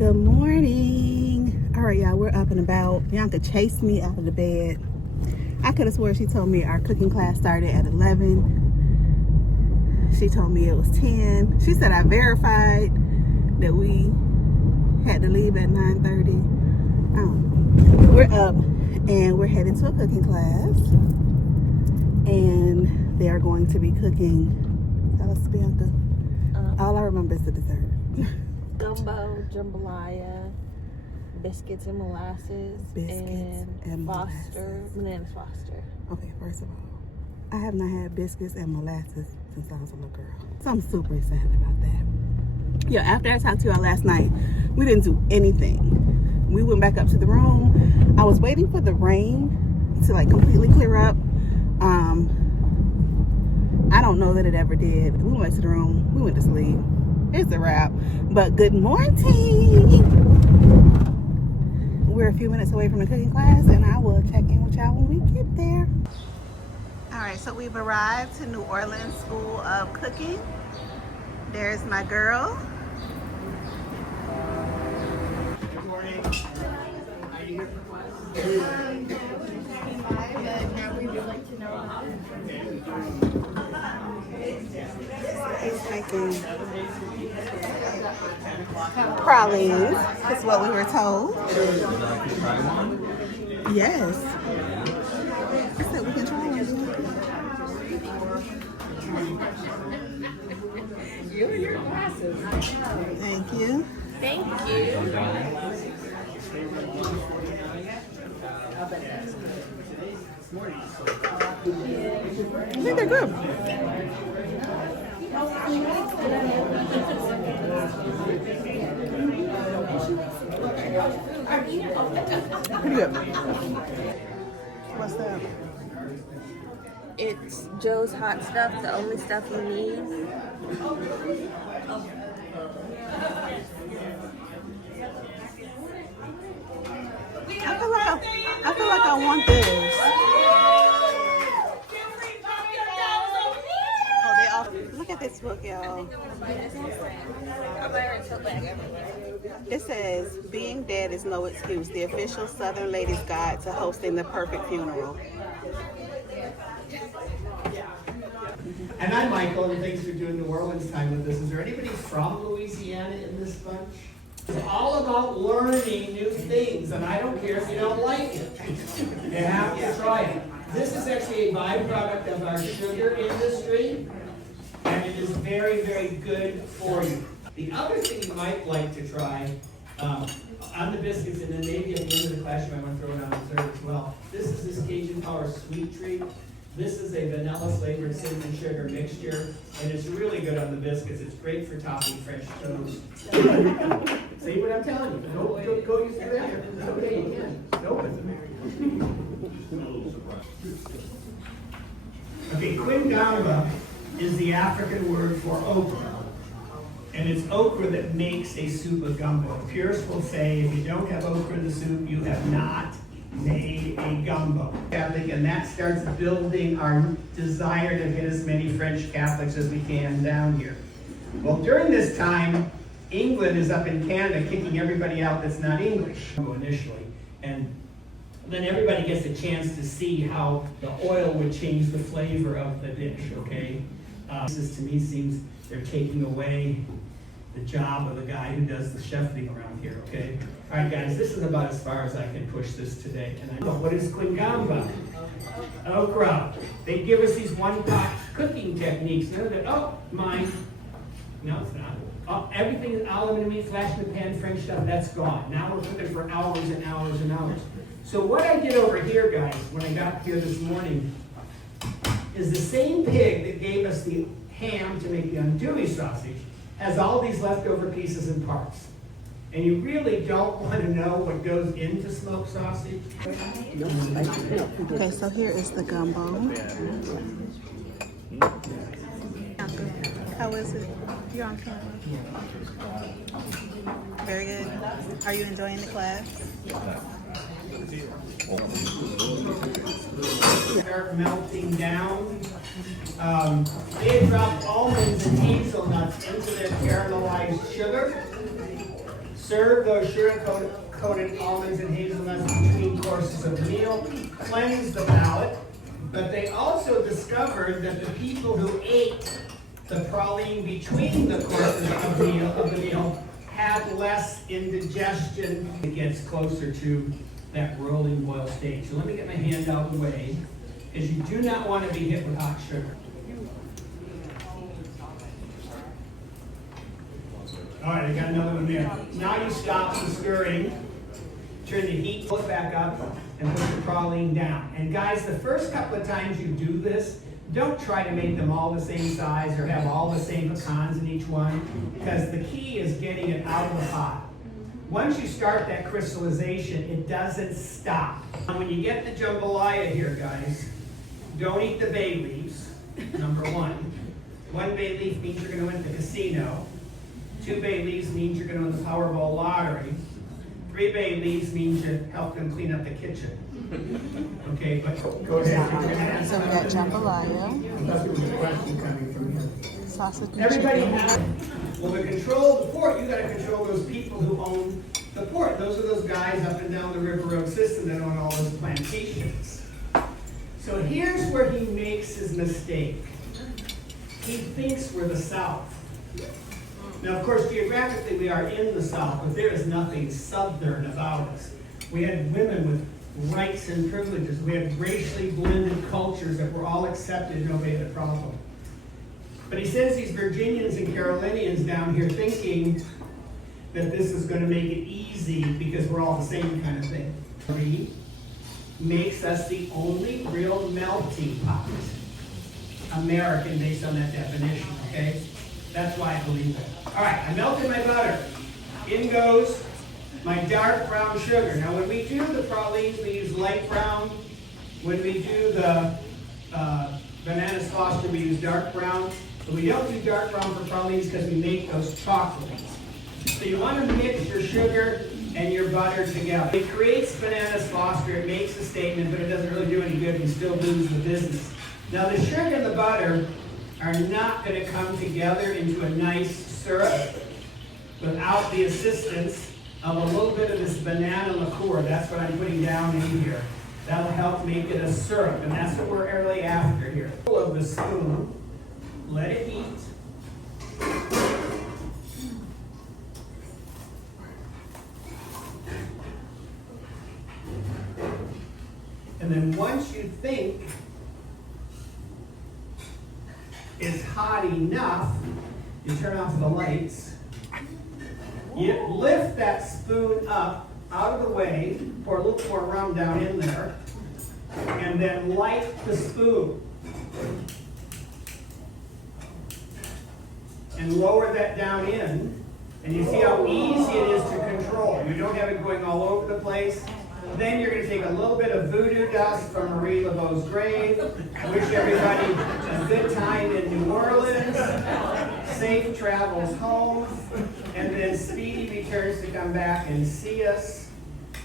Good morning. All right, y'all, we're up and about. Bianca chased me out of the bed. I could have swore she told me our cooking class started at 11. She told me it was 10. She said I verified that we had to leave at 9:30. We're up and we're heading to a cooking class. And they are going to be cooking. Tell us, Bianca. All I remember is the dessert. Gumbo, jambalaya, biscuits and molasses, and Foster, bananas Foster. Okay, first of all, I have not had biscuits and molasses since I was a little girl. So I'm super excited about that. Yeah, after I talked to y'all last night, we didn't do anything. We went back up to the room. I was waiting for the rain to like completely clear up. I don't know that it ever did. We went to the room, we went to sleep. It's a wrap. But good morning. We're a few minutes away from the cooking class, and I will check in with y'all when we get there. All right, so we've arrived to New Orleans School of Cooking. There's my girl. Good morning. Are you here for class? Now we would like to know how. He's making pralines, is what we were told. Yes. I said we can try one. You and your glasses. Thank you. Thank you. I think they're good. Pretty good. What's that? It's Joe's hot stuff, the only stuff you need. I feel like I want this. Oh, they all look at this book, y'all. It says, "Being Dead is No Excuse, the official Southern Ladies Guide to Hosting the Perfect Funeral." And I'm Michael, and thanks for doing New Orleans time with us. Is there anybody from Louisiana in this bunch? It's all about learning new things, and I don't care if you don't like it. You have to try it. This is actually a byproduct of our sugar industry, and it is very, very good for you. The other thing you might like to try, on the biscuits, and then maybe at the end of the class you might want to throw it on dessert as well. This is this Cajun Power Sweet Treat. This is a vanilla flavored cinnamon sugar mixture, and it's really good on the biscuits. It's great for topping French toast. See what I'm telling you? Go use it there. It's okay, you can. Nope. Okay, quingamba is the African word for okra. And it's okra that makes a soup of gumbo. Purists will say if you don't have okra in the soup, you have not made a gumbo. And that starts building our desire to get as many French Catholics as we can down here. Well, during this time, England is up in Canada kicking everybody out that's not English initially. And then everybody gets a chance to see how the oil would change the flavor of the dish, okay? This to me seems they're taking away the job of the guy who does the chefing around here, okay? All right, guys, this is about as far as I can push this today. And I know what is quingamba? Okra. They give us these one-pot cooking techniques. Mine. No, it's not. Everything is olive and meat, flash in the pan, French stuff, that's gone. Now we're cooking for hours and hours and hours. So what I did over here, guys, when I got here this morning, is the same pig that gave us the ham to make the andouille sausage has all these leftover pieces and parts. And you really don't want to know what goes into smoked sausage. Okay, so here is the gumbo. How is it? You're on camera. Very good. Are you enjoying the class? Start melting down. They dropped almonds and hazelnuts into their caramelized sugar. Serve those sugar-coated almonds and hazelnuts between courses of the meal. Cleanse the palate. But they also discovered that the people who ate the praline between the courses of the meal had less indigestion. It gets closer to that rolling boil stage. So let me get my hand out of the way, because you do not want to be hit with hot sugar. All right, I got another one there. Now you stop the stirring, turn the heat back up, and put the praline down. And guys, the first couple of times you do this, don't try to make them all the same size or have all the same pecans in each one, because the key is getting it out of the pot. Once you start that crystallization, it doesn't stop. And when you get the jambalaya here, guys, don't eat the bay leaves, number one. 1 bay leaf means you're going to win the casino. 2 bay leaves means you're going to win the Powerball lottery. 3 bay leaves means you help them clean up the kitchen. Okay, but go ahead. So we got jambalaya, sausage and Everybody chicken. has, well, to control the port, you got to control those people who own the port. Those are those guys up and down the River Road system that own all those plantations. So here's where he makes his mistake. He thinks we're the South. Now, of course, geographically we are in the South, but there is nothing Southern about us. We had women with rights and privileges. We had racially blended cultures that were all accepted, nobody had a problem. But he sends these Virginians and Carolinians down here thinking that this is going to make it easy because we're all the same kind of thing. He makes us the only real melting pot American based on that definition, okay? That's why I believe it. All right, I melted my butter. In goes my dark brown sugar. Now, when we do the pralines, we use light brown. When we do the bananas foster, we use dark brown. But we don't do dark brown for pralines because we make those chocolates. So you want to mix your sugar and your butter together. It creates bananas foster. It makes a statement, but it doesn't really do any good. You still lose the business. Now, the sugar and the butter are not going to come together into a nice syrup without the assistance of a little bit of this banana liqueur. That's what I'm putting down in here. That'll help make it a syrup, and that's what we're really after here. Of the spoon, let it heat. And then once you think it's hot enough, you turn off the lights. You lift that spoon up out of the way, pour a little more rum down in there, and then light the spoon. And lower that down in, and you see how easy it is to control. You don't have it going all over the place. Then you're going to take a little bit of voodoo dust from Marie Laveau's grave. Wish everybody a good time in New Orleans. Safe travels home. And then speedy returns to come back and see us.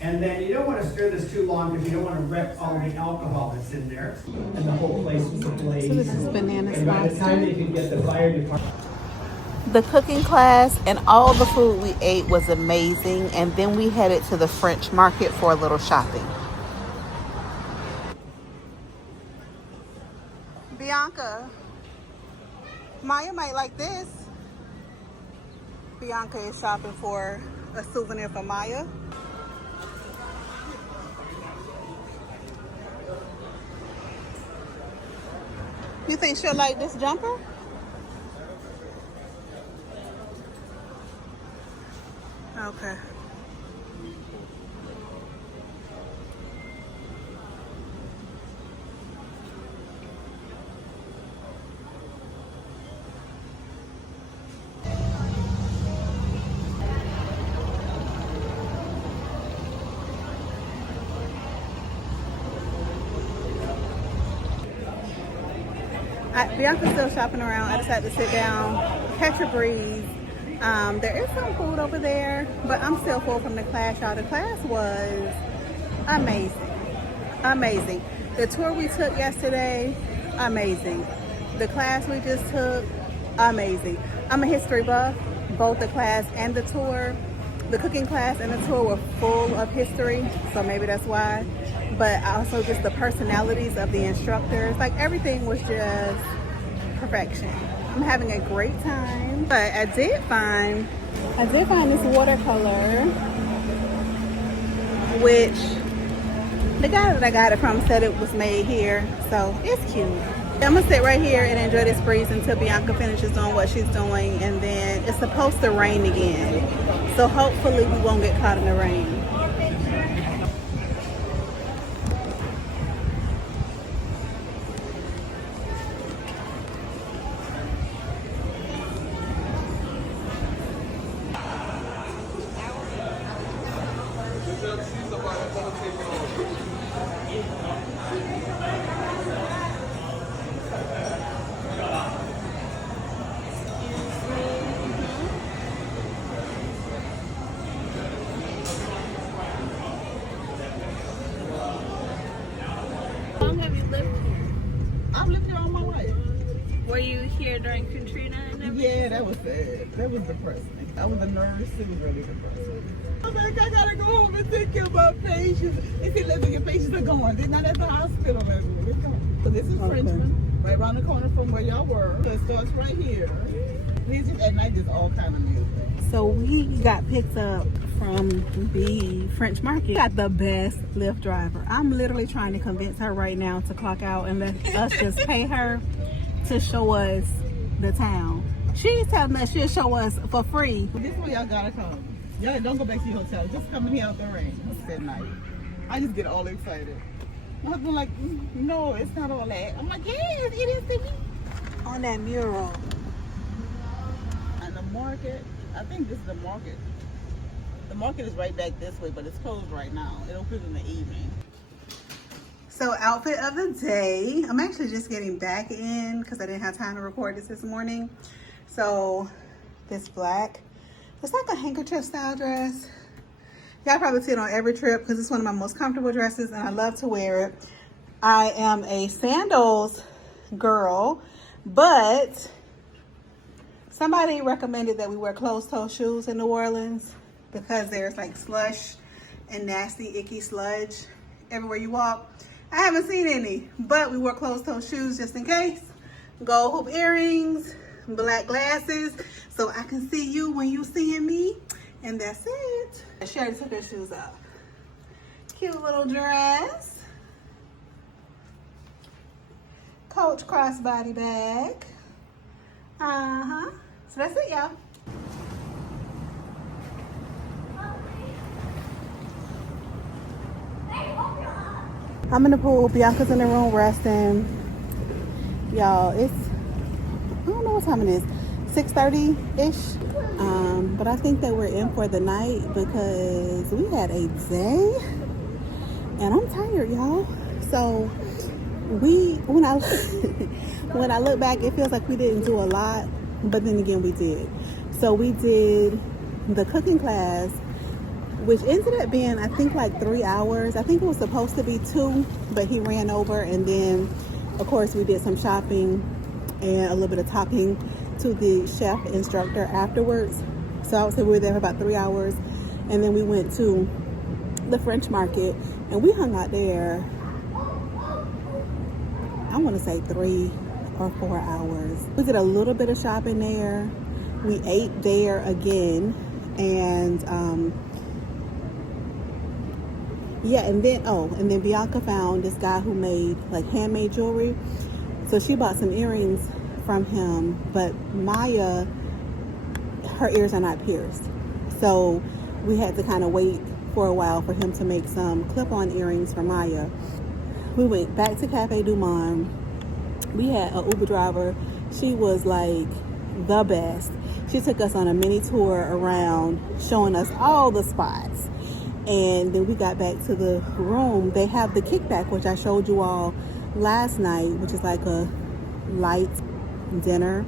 And then you don't want to stir this too long because you don't want to wreck all the alcohol that's in there. And the whole place was ablaze. So this is bananas And by the time they could get the fire department. The cooking class and all the food we ate was amazing, and then we headed to the French market for a little shopping. Bianca, Maya might like this. Bianca is shopping for a souvenir for Maya. You think she'll like this jumper? Okay. Bianca's still shopping around. I decided to sit down, catch a breeze. There is some food over there, but I'm still full from the class, y'all. The class was amazing. Amazing. The tour we took yesterday, amazing. The class we just took, amazing. I'm a history buff, both the class and the tour. the cooking class and the tour were full of history, so maybe that's why. But also just the personalities of the instructors, like everything was just perfection. I'm having a great time. But I did find this watercolor, which the guy that I got it from said it was made here, so it's cute. I'm gonna sit right here and enjoy this breeze until Bianca finishes doing what she's doing, and then it's supposed to rain again. So hopefully we won't get caught in the rain. How long have you lived here? I've lived here all my life. Were you here during Katrina and everything? Yeah, that was sad. That was depressing. I was a nurse. It was really depressing. I'm like, I gotta go home and take care of my patients. They said, listen, your patients are going. They're not at the hospital. They're going. So this is Frenchman, right around the corner from where y'all were. So it starts right here. These at night, there's all kind of music. So we got picked up from the French Market. Got the best Lyft driver. I'm literally trying to convince her right now to clock out and let us just pay her to show us the town. She's telling us she'll show us for free. This is where y'all gotta come. Y'all don't go back to your hotel. Just come in here out the rain. At night. I just get all excited. My husband like, no, it's not all that. I'm like, yes, it is to me. On that mural. And the market, I think this is the market. The market is right back this way, but it's closed right now. It opens in the evening. So outfit of the day. I'm actually just getting back in because I didn't have time to record this morning. So this black, it's like a handkerchief style dress. Y'all probably see it on every trip because it's one of my most comfortable dresses and I love to wear it. I am a sandals girl, but somebody recommended that we wear closed-toe shoes in New Orleans because there's like slush and nasty, icky sludge everywhere you walk. I haven't seen any, but we wore closed-toe shoes just in case. Gold hoop earrings, black glasses, so I can see you when you seeing me, and that's it. She already took her shoes off. Cute little dress. Coach crossbody bag. So that's it, y'all. I'm in the pool. Bianca's in the room resting. Y'all, it's, I don't know what time it is, 6:30-ish. But I think that we're in for the night because we had a day and I'm tired, y'all. So when I look back, it feels like we didn't do a lot, but then again we did. So we did the cooking class, which ended up being, I think, like 3 hours. I think it was supposed to be 2, but he ran over, and then of course we did some shopping and a little bit of talking to the chef instructor afterwards. So I would say we were there for about 3 hours, and then we went to the French Market and we hung out there, I want to say 3 or 4 hours. We did a little bit of shopping there. We ate there again, and yeah, and then Bianca found this guy who made like handmade jewelry. So she bought some earrings from him, but Maya, her ears are not pierced. So we had to kind of wait for a while for him to make some clip-on earrings for Maya. We went back to Cafe Du Monde. We had an Uber driver. She was like the best. She took us on a mini tour around, showing us all the spots. And then we got back to the room. They have the kickback, which I showed you all last night, which is like a light dinner.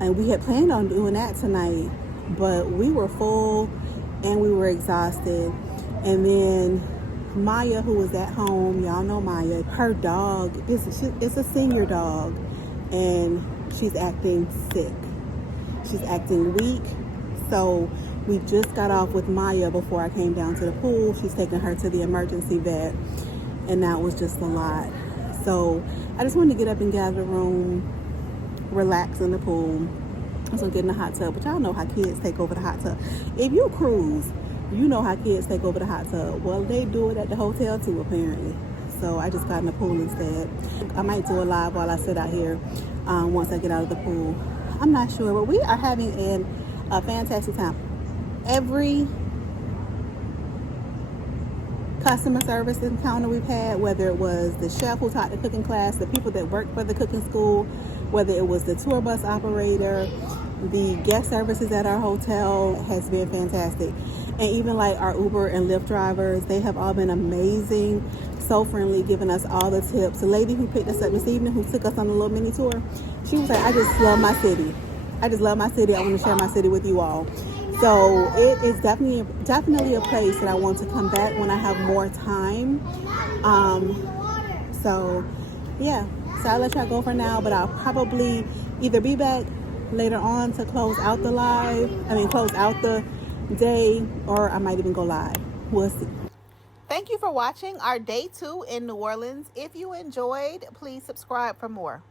And we had planned on doing that tonight, but we were full and we were exhausted. And then Maya, who was at home, y'all know Maya, her dog is a senior dog, and she's acting sick. She's acting weak. So We just got off with Maya before I came down to the pool. She's taking her to the emergency vet, and that was just a lot. So I just wanted to get up and get out of the room, relax in the pool. So get in the hot tub. But y'all know how kids take over the hot tub. If you cruise, you know how kids take over the hot tub. Well, they do it at the hotel too, apparently. So I just got in the pool instead. I might do a live while I sit out here once I get out of the pool. I'm not sure, but we are having a fantastic time. Every customer service encounter we've had, whether it was the chef who taught the cooking class, the people that worked for the cooking school, whether it was the tour bus operator, the guest services at our hotel, has been fantastic. And even like our Uber and Lyft drivers, they have all been amazing, so friendly, giving us all the tips. The lady who picked us up this evening, who took us on a little mini tour, she was like, I just love my city. I just love my city. I want to share my city with you all. So it is definitely a place that I want to come back when I have more time. So yeah, so I'll let y'all go for now, but I'll probably either be back later on to close out the close out the day, or I might even go live. We'll see. Thank you for watching our day 2 in New Orleans. If you enjoyed, please subscribe for more.